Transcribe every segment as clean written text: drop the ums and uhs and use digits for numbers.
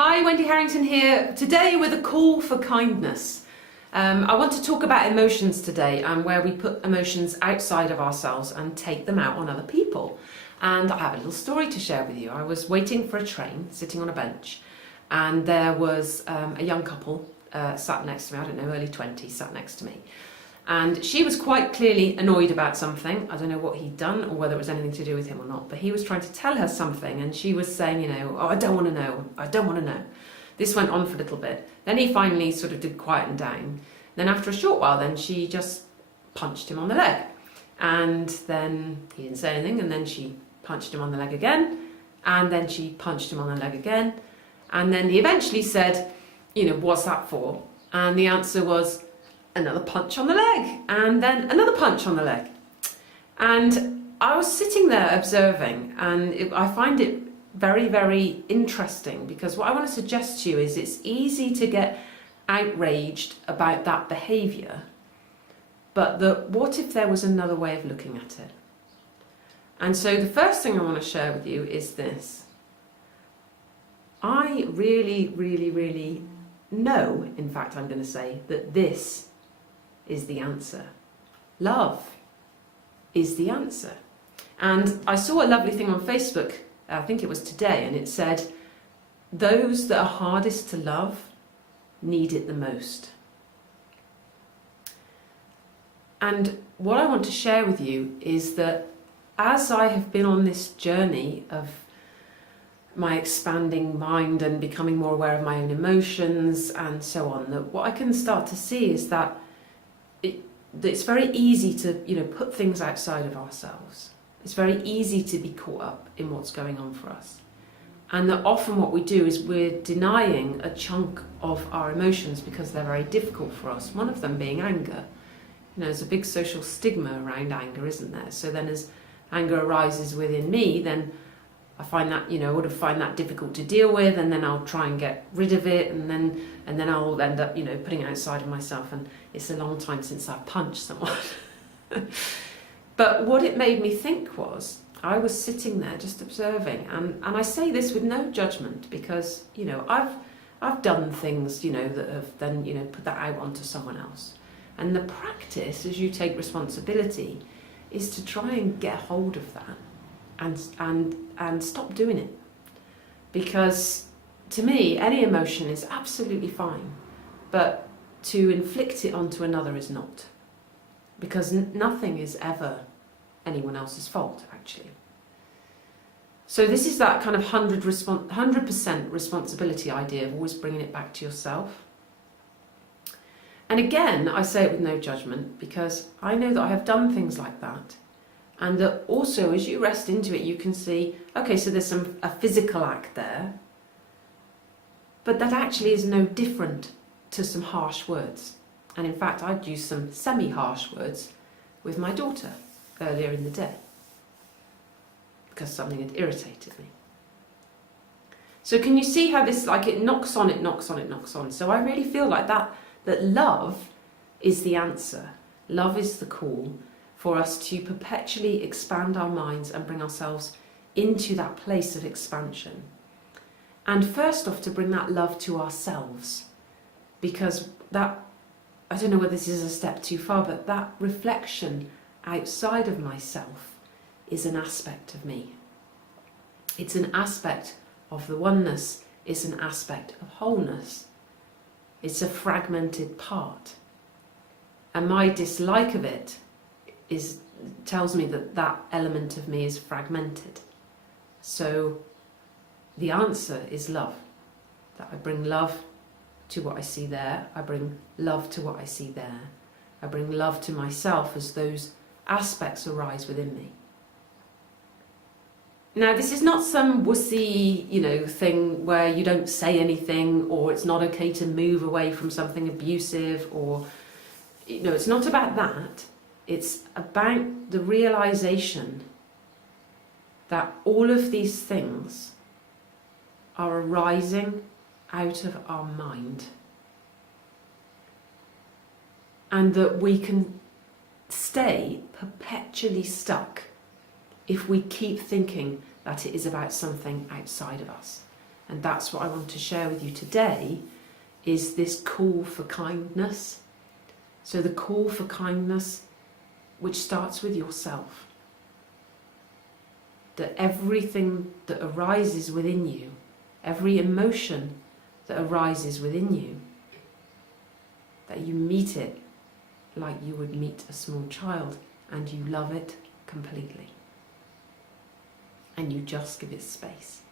Hi, Wendy Harrington here, today with a call for kindness. I want to talk about emotions today and where we put emotions outside of ourselves and take them out on other people. And I have a little story to share with you. I was waiting for a train, sitting on a bench, and there was a young couple sat next to me, I don't know, early 20s, sat next to me. And she was quite clearly annoyed about something. I don't know what he'd done or whether it was anything to do with him or not, but he was trying to tell her something and she was saying, oh, I don't want to know, I don't want to know. This went on for a little bit. Then he finally sort of did quieten down. Then after a short while, then she just punched him on the leg. And then he didn't say anything, and then she punched him on the leg again, and then she punched him on the leg again. And then he eventually said, what's that for? And the answer was, another punch on the leg, and then another punch on the leg. And I was sitting there observing, and I find it very, very interesting, because what I want to suggest to you is it's easy to get outraged about that behaviour, but what if there was another way of looking at it? And so the first thing I want to share with you is this. I really, really, really know, in fact I'm going to say, that this is the answer. Love is the answer. And I saw a lovely thing on Facebook, I think it was today, and it said, those that are hardest to love need it the most. And what I want to share with you is that as I have been on this journey of my expanding mind and becoming more aware of my own emotions and so on, that what I can start to see is that it's very easy to put things outside of ourselves. It's very easy to be caught up in what's going on for us, and that often what we do is we're denying a chunk of our emotions because they're very difficult for us, one of them being anger. There's a big social stigma around anger, isn't there? So then as anger arises within me, then I find that, I would find that difficult to deal with, and then I'll try and get rid of it, and then I'll end up, putting it outside of myself, and it's a long time since I've punched someone. But what it made me think was, I was sitting there just observing, and I say this with no judgment, because, I've done things, that have then, put that out onto someone else. And the practice, as you take responsibility, is to try and get hold of that. And stop doing it, because to me any emotion is absolutely fine, but to inflict it onto another is not, because nothing is ever anyone else's fault actually. So this is that kind of 100% responsibility idea of always bringing it back to yourself. And again, I say it with no judgment, because I know that I have done things like that. And that also, as you rest into it, you can see, okay, so there's a physical act there, but that actually is no different to some harsh words. And in fact, I'd used some semi-harsh words with my daughter earlier in the day, because something had irritated me. So can you see how this, it knocks on, it knocks on, it knocks on. So I really feel like that love is the answer. Love is the call for us to perpetually expand our minds and bring ourselves into that place of expansion. And first off, to bring that love to ourselves, because that, I don't know whether this is a step too far, but that reflection outside of myself is an aspect of me. It's an aspect of the oneness, it's an aspect of wholeness. It's a fragmented part. And my dislike of it tells me that element of me is fragmented. So the answer is love. That I bring love to what I see there. I bring love to what I see there. I bring love to myself as those aspects arise within me. Now, this is not some wussy, thing where you don't say anything, or it's not okay to move away from something abusive, or, it's not about that. It's about the realization that all of these things are arising out of our mind, and that we can stay perpetually stuck if we keep thinking that it is about something outside of us. And that's what I want to share with you today, is this call for kindness. So the call for kindness, which starts with yourself. That everything that arises within you, every emotion that arises within you, that you meet it like you would meet a small child, and you love it completely. And you just give it space.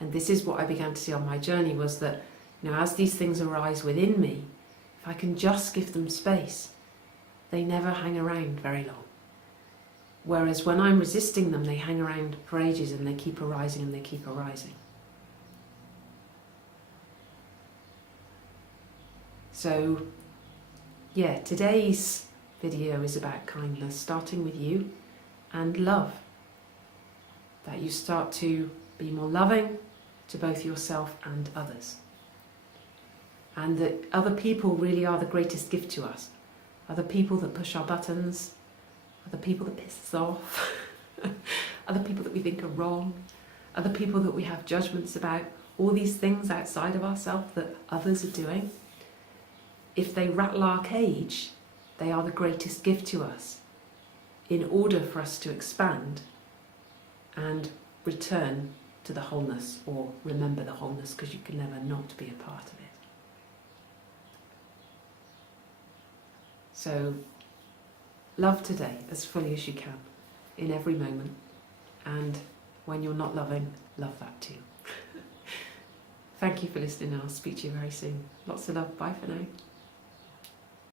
And this is what I began to see on my journey, was that, as these things arise within me, if I can just give them space, they never hang around very long. Whereas when I'm resisting them, they hang around for ages, and they keep arising and they keep arising. So, yeah, today's video is about kindness, starting with you, and love. That you start to be more loving to both yourself and others. And that other people really are the greatest gift to us. Other people that push our buttons, other people that piss us off, other people that we think are wrong, other people that we have judgments about, all these things outside of ourselves that others are doing. If they rattle our cage, they are the greatest gift to us, in order for us to expand and return to the wholeness, or remember the wholeness, because you can never not be a part of it. So love today as fully as you can, in every moment, and when you're not loving, love that too. Thank you for listening. I'll speak to you very soon. Lots of love. Bye for now.